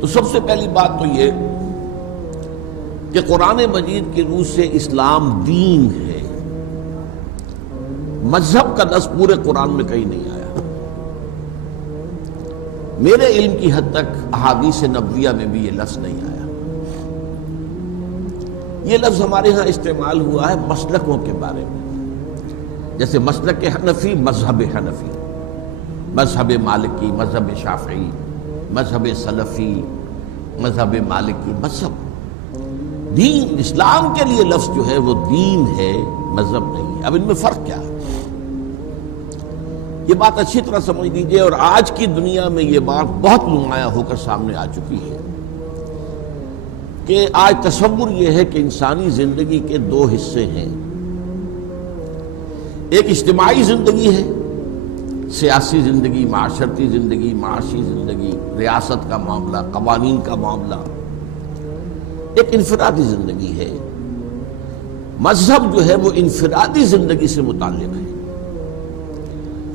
تو سب سے پہلی بات تو یہ کہ قرآن مجید کی روح سے اسلام دین ہے، مذہب کا لفظ پورے قرآن میں کہیں نہیں آیا۔ میرے علم کی حد تک احادیث نبویہ میں بھی یہ لفظ نہیں آیا۔ یہ لفظ ہمارے ہاں استعمال ہوا ہے مسلکوں کے بارے میں، جیسے مسلک حنفی، مذہب حنفی، مذہب مالکی، مذہب شافعی، مذہب سلفی، مذہب مالکی، مذہب دین، اسلام کے لیے لفظ جو ہے وہ دین ہے، مذہب نہیں ہے۔ اب ان میں فرق کیا ہے؟ یہ بات اچھی طرح سمجھ لیجئے، اور آج کی دنیا میں یہ بات بہت نمایاں ہو کر سامنے آ چکی ہے کہ آج تصور یہ ہے کہ انسانی زندگی کے دو حصے ہیں، ایک اجتماعی زندگی ہے، سیاسی زندگی، معاشرتی زندگی، معاشی زندگی، ریاست کا معاملہ، قوانین کا معاملہ، ایک انفرادی زندگی ہے۔ مذہب جو ہے وہ انفرادی زندگی سے متعلق ہے،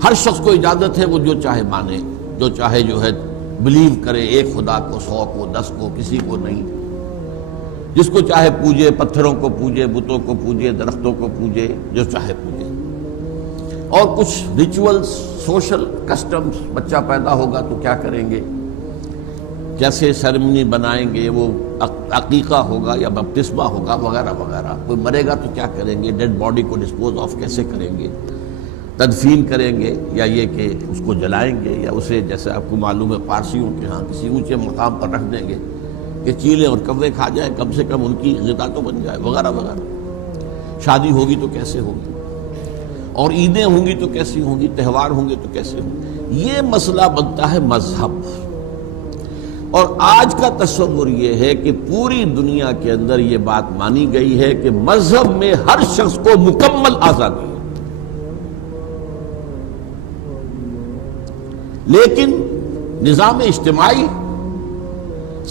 ہر شخص کو اجازت ہے وہ جو چاہے مانے، جو چاہے جو ہے بلیو کرے، ایک خدا کو، 100 کو، 10 کو، کسی کو نہیں، جس کو چاہے پوجے، پتھروں کو پوجے، بتوں کو پوجے، درختوں کو پوجے، جو چاہے پوجے۔ اور کچھ ریچولز، سوشل کسٹمز، بچہ پیدا ہوگا تو کیا کریں گے، کیسے سیرمنی بنائیں گے، وہ عقیقہ ہوگا یا بپتسمہ ہوگا، وغیرہ وغیرہ۔ کوئی مرے گا تو کیا کریں گے، ڈیڈ باڈی کو ڈسپوز آف کیسے کریں گے، تدفین کریں گے یا یہ کہ اس کو جلائیں گے، یا اسے جیسے آپ کو معلوم ہے پارسیوں کے ہاں کسی اونچے مقام پر رکھ دیں گے کہ چیلے اور کوے کھا جائیں، کم سے کم ان کی غذا تو بن جائے، وغیرہ وغیرہ۔ شادی ہوگی تو کیسے ہوگی، اور عیدیں ہوں گی تو کیسی ہوں گی، تہوار ہوں گے تو کیسے ہوں گے۔ یہ مسئلہ بنتا ہے مذہب۔ اور آج کا تصور یہ ہے کہ پوری دنیا کے اندر یہ بات مانی گئی ہے کہ مذہب میں ہر شخص کو مکمل آزادی ہے، لیکن نظام اجتماعی،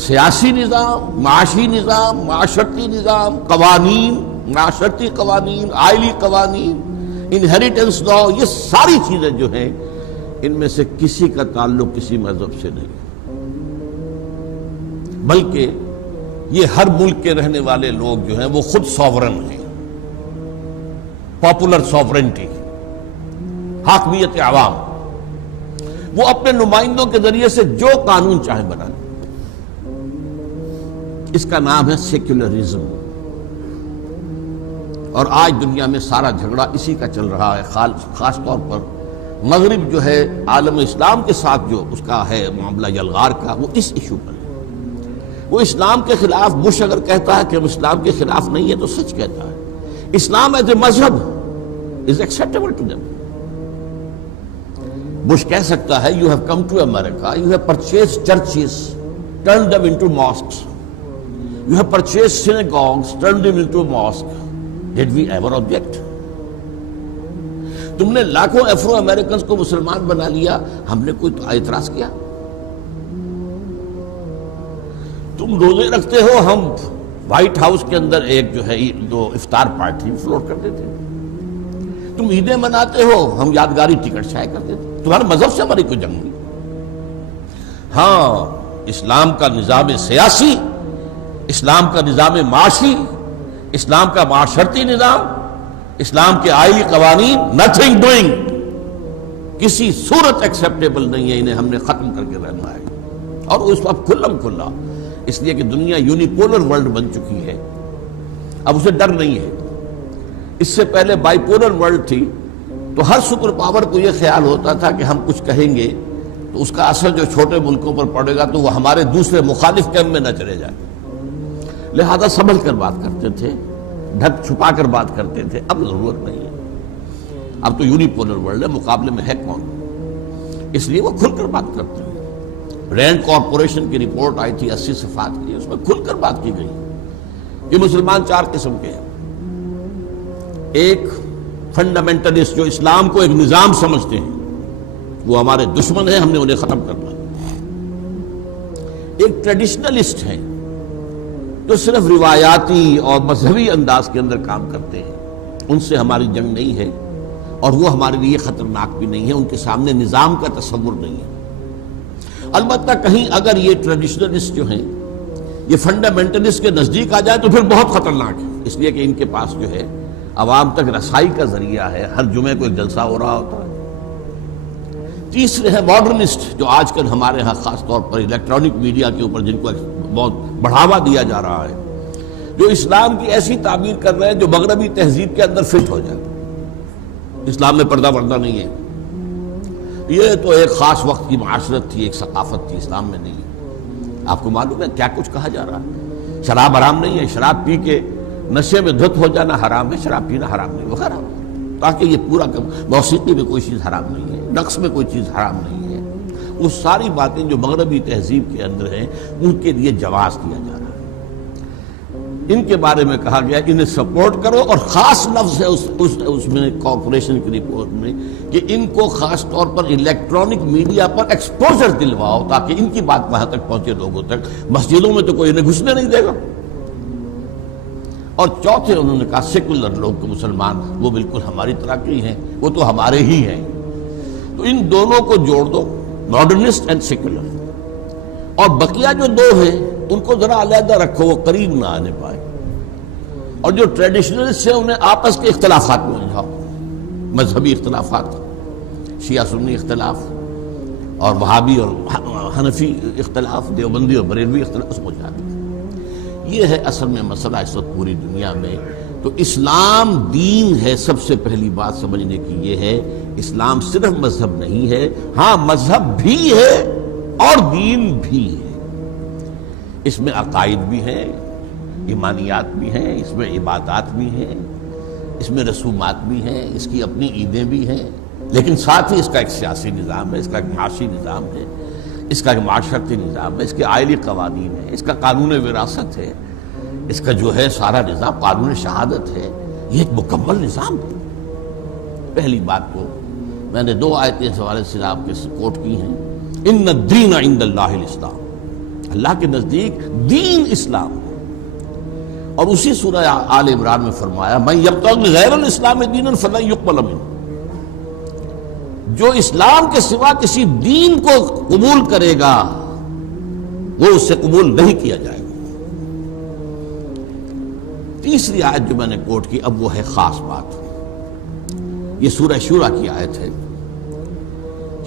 سیاسی نظام، معاشی نظام، معاشرتی نظام، قوانین، معاشرتی قوانین، آئلی قوانین، انہیریٹنس لا، یہ ساری چیزیں جو ہیں ان میں سے کسی کا تعلق کسی مذہب سے نہیں، بلکہ یہ ہر ملک کے رہنے والے لوگ جو ہیں وہ خود سوورن ہیں، پاپولر سوورنٹی، حاکمیت عوام، وہ اپنے نمائندوں کے ذریعے سے جو قانون چاہیں بنا لیں۔ اس کا نام ہے سیکولرزم، اور آج دنیا میں سارا جھگڑا اسی کا چل رہا ہے، خاص طور پر مغرب جو ہے عالم اسلام کے ساتھ جو اس کا ہے معاملہ یلغار کا، وہ اس ایشو پر ہے۔ وہ اسلام کے خلاف، بش اگر کہتا ہے کہ ہم اسلام کے خلاف نہیں ہے تو سچ کہتا ہے۔ اسلام ایز اے مذہب is acceptable to them. Bush کہہ سکتا ہے you have come to America, you have purchased churches, turn them into mosques, you have purchased synagogues, turn them into mosque, did we ever object? تم نے لاکھوں افرو Americans کو مسلمان بنا لیا، ہم نے کوئی اعتراض کیا؟ تم روزے رکھتے ہو، ہم وائٹ ہاؤس کے اندر ایک جو ہے دو افطار پارٹی فلوٹ کرتے تھے۔ تم عیدیں مناتے ہو، ہم یادگاری ٹکٹ شائع کرتے تھے۔ تمہارے مذہب سے ہماری کوئی جنگ نہیں۔ ہاں، اسلام کا نظام سیاسی، اسلام کا نظام معاشی، اسلام کا معاشرتی نظام، اسلام کے آئلی قوانین، نتھنگ ڈوئنگ، کسی صورت ایکسیپٹیبل نہیں ہے، انہیں ہم نے ختم کر کے رہنا ہے۔ اور اس وقت کھلم کھلا، اس لیے کہ دنیا یونیپولر ورلڈ بن چکی ہے، اب اسے ڈر نہیں ہے۔ اس سے پہلے بائی پولر ورلڈ تھی تو ہر سپر پاور کو یہ خیال ہوتا تھا کہ ہم کچھ کہیں گے تو اس کا اثر جو چھوٹے ملکوں پر پڑے گا تو وہ ہمارے دوسرے مخالف کیمپ میں نہ چلے جائے، لہذا سنبھل کر بات کرتے تھے، ڈھک چھپا کر بات کرتے تھے۔ اب ضرورت نہیں ہے، اب تو یونیپولر ورلڈ ہے، مقابلے میں ہے کون؟ اس لیے وہ کھل کر بات کرتے ہیں۔ رینڈ کارپوریشن کی رپورٹ آئی تھی 80 صفحات کی، اس میں کھل کر بات کی گئی کہ مسلمان 4 قسم کے ہیں۔ ایک فنڈامنٹلسٹ جو اسلام کو ایک نظام سمجھتے ہیں، وہ ہمارے دشمن ہیں، ہم نے انہیں ختم کرنا۔ ایک ٹریڈیشنلسٹ ہیں جو صرف روایاتی اور مذہبی انداز کے اندر کام کرتے ہیں، ان سے ہماری جنگ نہیں ہے، اور وہ ہمارے لیے خطرناک بھی نہیں ہے، ان کے سامنے نظام کا تصور نہیں ہے۔ البتہ کہیں اگر یہ ٹریڈیشنلسٹ جو ہیں یہ فنڈامنٹلسٹ کے نزدیک آ جائے تو پھر بہت خطرناک ہے، اس لیے کہ ان کے پاس جو ہے عوام تک رسائی کا ذریعہ ہے، ہر جمعے کو ایک جلسہ ہو رہا ہوتا ہے۔ تیسرے ہیں ماڈرنسٹ، جو آج کل ہمارے ہاں خاص طور پر الیکٹرانک میڈیا کے اوپر جن کو بہت بڑھاوا دیا جا رہا ہے، جو اسلام کی ایسی تعبیر کر رہے ہیں جو مغربی تہذیب کے اندر فٹ ہو جائے۔ اسلام میں پردہ نہیں ہے، یہ تو ایک خاص وقت کی معاشرت تھی، ایک ثقافت تھی، اسلام میں نہیں ہے۔ آپ کو معلوم ہے کیا کچھ کہا جا رہا ہے؟ شراب حرام نہیں ہے، شراب پی کے نشے میں دھت ہو جانا حرام ہے، شراب پینا حرام نہیں وغیرہ، تاکہ یہ پورا موسیقی میں کوئی چیز حرام نہیں ہے، رقص میں کوئی چیز حرام نہیں ہے، وہ ساری باتیں جو مغربی تہذیب کے اندر ہیں ان کے لیے جواز دیا جا رہا ہے۔ ان کے بارے میں کہا گیا انہیں سپورٹ کرو، اور خاص لفظ ہے اس میں کارپوریشن کی رپورٹ میں کہ ان کو خاص طور پر الیکٹرانک میڈیا پر ایکسپوجر دلواؤ تاکہ ان کی بات وہاں تک پہنچے لوگوں تک۔ مسجدوں میں تو کوئی انہیں گھسنے نہیں دے گا۔ اور چوتھے انہوں نے کہا سیکولر لوگ مسلمان وہ بالکل ہماری طرح کے ہی ہیں، وہ تو ہمارے ہی ہیں۔ تو ان دونوں کو جوڑ دو، ماڈرنسٹ اینڈ سیکولر، اور بقیہ جو دو ہیں ان کو ذرا علیحدہ رکھو، وہ قریب نہ آنے پائے، اور جو ٹریڈیشنلسٹ ہیں انہیں آپس کے اختلافات میں الجھاؤ، مذہبی اختلافات، شیعہ سنی اختلاف اور وہابی اور حنفی اختلاف، دیوبندی اور بریلوی اختلاف، اس کو جاتے۔ یہ ہے اصل میں مسئلہ اس وقت پوری دنیا میں۔ تو اسلام دین ہے، سب سے پہلی بات سمجھنے کی یہ ہے، اسلام صرف مذہب نہیں ہے، ہاں مذہب بھی ہے اور دین بھی ہے۔ اس میں عقائد بھی ہیں، ایمانیات بھی ہیں، اس میں عبادات بھی ہیں، اس میں رسومات بھی ہیں، اس کی اپنی عیدیں بھی ہیں، لیکن ساتھ ہی اس کا ایک سیاسی نظام ہے، اس کا ایک معاشی نظام ہے، اس کا ایک معاشرتی نظام ہے، اس کے آئلی قوانین ہیں، اس کا قانون وراثت ہے، اس کا جو ہے سارا نظام قانون شہادت ہے، یہ ایک مکمل نظام ہے۔ پہلی بات کو میں نے 2 آیتیں اس حوالے سے آپ کے کوٹ کی ہیں، ان الدین عند اللہ الاسلام، اللہ کے نزدیک دین اسلام ہے۔ اور اسی سورہ آل عمران میں فرمایا من یبتغی غیر الاسلام دینا فلن یقبل منہ، جو اسلام کے سوا کسی دین کو قبول کرے گا وہ اس سے قبول نہیں کیا جائے گا۔ تیسری آیت جو میں نے کوٹ کی اب وہ ہے خاص بات، یہ سورہ شورى کی آیت ہے،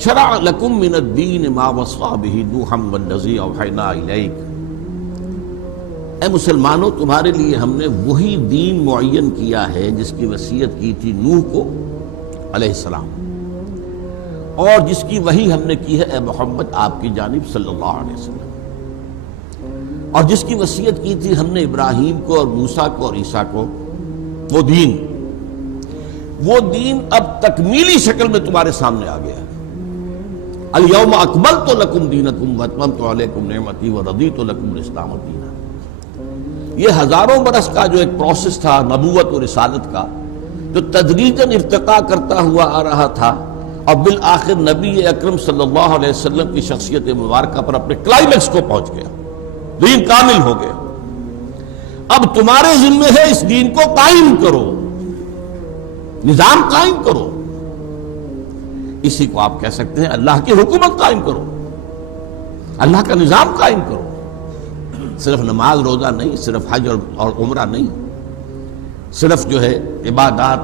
شرع لکم من الدین ما وصى به نوحا والذی اوحینا الیک، اے مسلمانوں تمہارے لیے ہم نے وہی دین معین کیا ہے جس کی وصیت کی تھی نوح کو علیہ السلام، اور جس کی وحی ہم نے کی ہے اے محمد آپ کی جانب صلی اللہ علیہ وسلم، اور جس کی وصیت کی تھی ہم نے ابراہیم کو اور موسیٰ کو اور عیسیٰ کو، وہ دین اب تکمیلی شکل میں تمہارے سامنے آ گیا ہے۔ الیوم اکملت لکم دینکم واتممت علیکم نعمتی ورضیت لکم الاسلام دینا۔ یہ ہزاروں برس کا جو ایک پروسیس تھا نبوت اور رسالت کا، جو تدریجاً ارتقا کرتا ہوا آ رہا تھا، اور بالآخر نبی اکرم صلی اللہ علیہ وسلم کی شخصیت مبارکہ پر اپنے کلائمیکس کو پہنچ گیا، دین کامل ہو گیا۔ اب تمہارے ذمہ ہے اس دین کو قائم کرو، نظام قائم کرو، اسی کو آپ کہہ سکتے ہیں اللہ کی حکومت قائم کرو، اللہ کا نظام قائم کرو۔ صرف نماز روزہ نہیں، صرف حج اور عمرہ نہیں، صرف جو ہے عبادات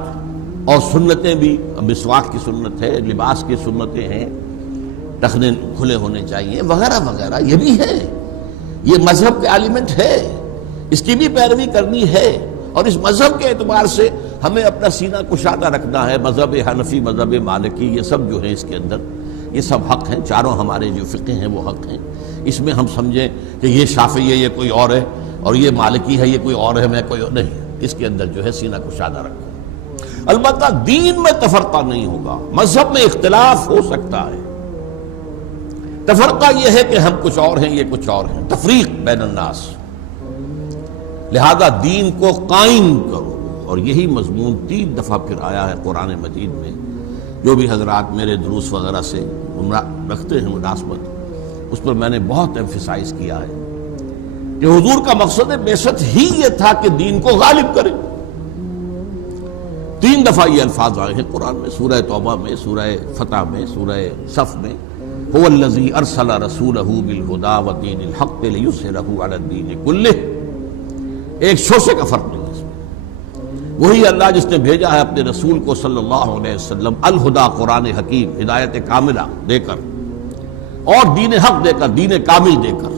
اور سنتیں بھی، مسواک کی سنت ہے، لباس کی سنتیں ہیں، ٹخنے کھلے ہونے چاہیے وغیرہ وغیرہ، یہ بھی ہے، یہ مذہب کا ایلیمنٹ ہے، اس کی بھی پیروی کرنی ہے، اور اس مذہب کے اعتبار سے ہمیں اپنا سینہ کشادہ رکھنا ہے۔ مذہب حنفی، مذہب مالکی، یہ سب جو ہے اس کے اندر یہ سب حق ہیں، چاروں ہمارے جو فقہ ہیں وہ حق ہیں۔ اس میں ہم سمجھیں کہ یہ شافعی ہے یہ کوئی اور ہے، اور یہ مالکی ہے یہ کوئی اور ہے میں کوئی اور نہیں، اس کے اندر جو ہے سینہ کشادہ رکھو۔ البتہ دین میں تفرقہ نہیں ہوگا، مذہب میں اختلاف ہو سکتا ہے، تفرقہ یہ ہے کہ ہم کچھ اور ہیں یہ کچھ اور ہیں، تفریق بین الناس، لہذا دین کو قائم کرو۔ اور یہی مضمون 3 دفعہ پھر آیا ہے قرآن مجید میں۔ جو بھی حضرات میرے دروس وغیرہ سے رکھتے ہیں مناسبت، اس پر میں نے بہت ایمفیسائز کیا ہے کہ حضور کا مقصد بعثت ہی یہ تھا کہ دین کو غالب کرے۔ 3 دفعہ یہ الفاظ آئے ہیں قرآن میں، سورہ توبہ میں، سورہ فتح میں، سورہ صف میں، هو الذی ارسل رسولہ بالہدی ودین الحق لیظہرہ علی الدین کلہ، ایک شوشے کا فرق نہیں ہے اس میں۔ وہی اللہ جس نے بھیجا ہے اپنے رسول کو صلی اللہ علیہ وسلم الہدا، قرآن حکیم، ہدایت کاملہ دے کر، اور دین حق دے کر، دین کامل دے کر،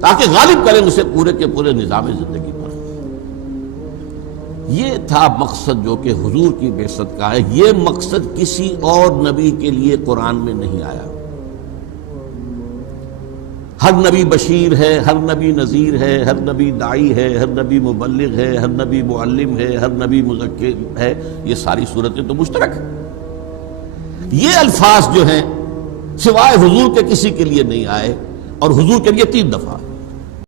تاکہ غالب کریں اسے پورے کے پورے نظام زندگی پر۔ یہ تھا مقصد جو کہ حضور کی بعثت کا ہے۔ یہ مقصد کسی اور نبی کے لیے قرآن میں نہیں آیا۔ ہر نبی بشیر ہے، ہر نبی نذیر ہے، ہر نبی داعی ہے، ہر نبی مبلغ ہے، ہر نبی معلم ہے، ہر نبی مذکر ہے، یہ ساری صورتیں تو مشترک ہیں۔ یہ الفاظ جو ہیں سوائے حضور کے کسی کے لیے نہیں آئے، اور حضور کے لیے 3 دفعہ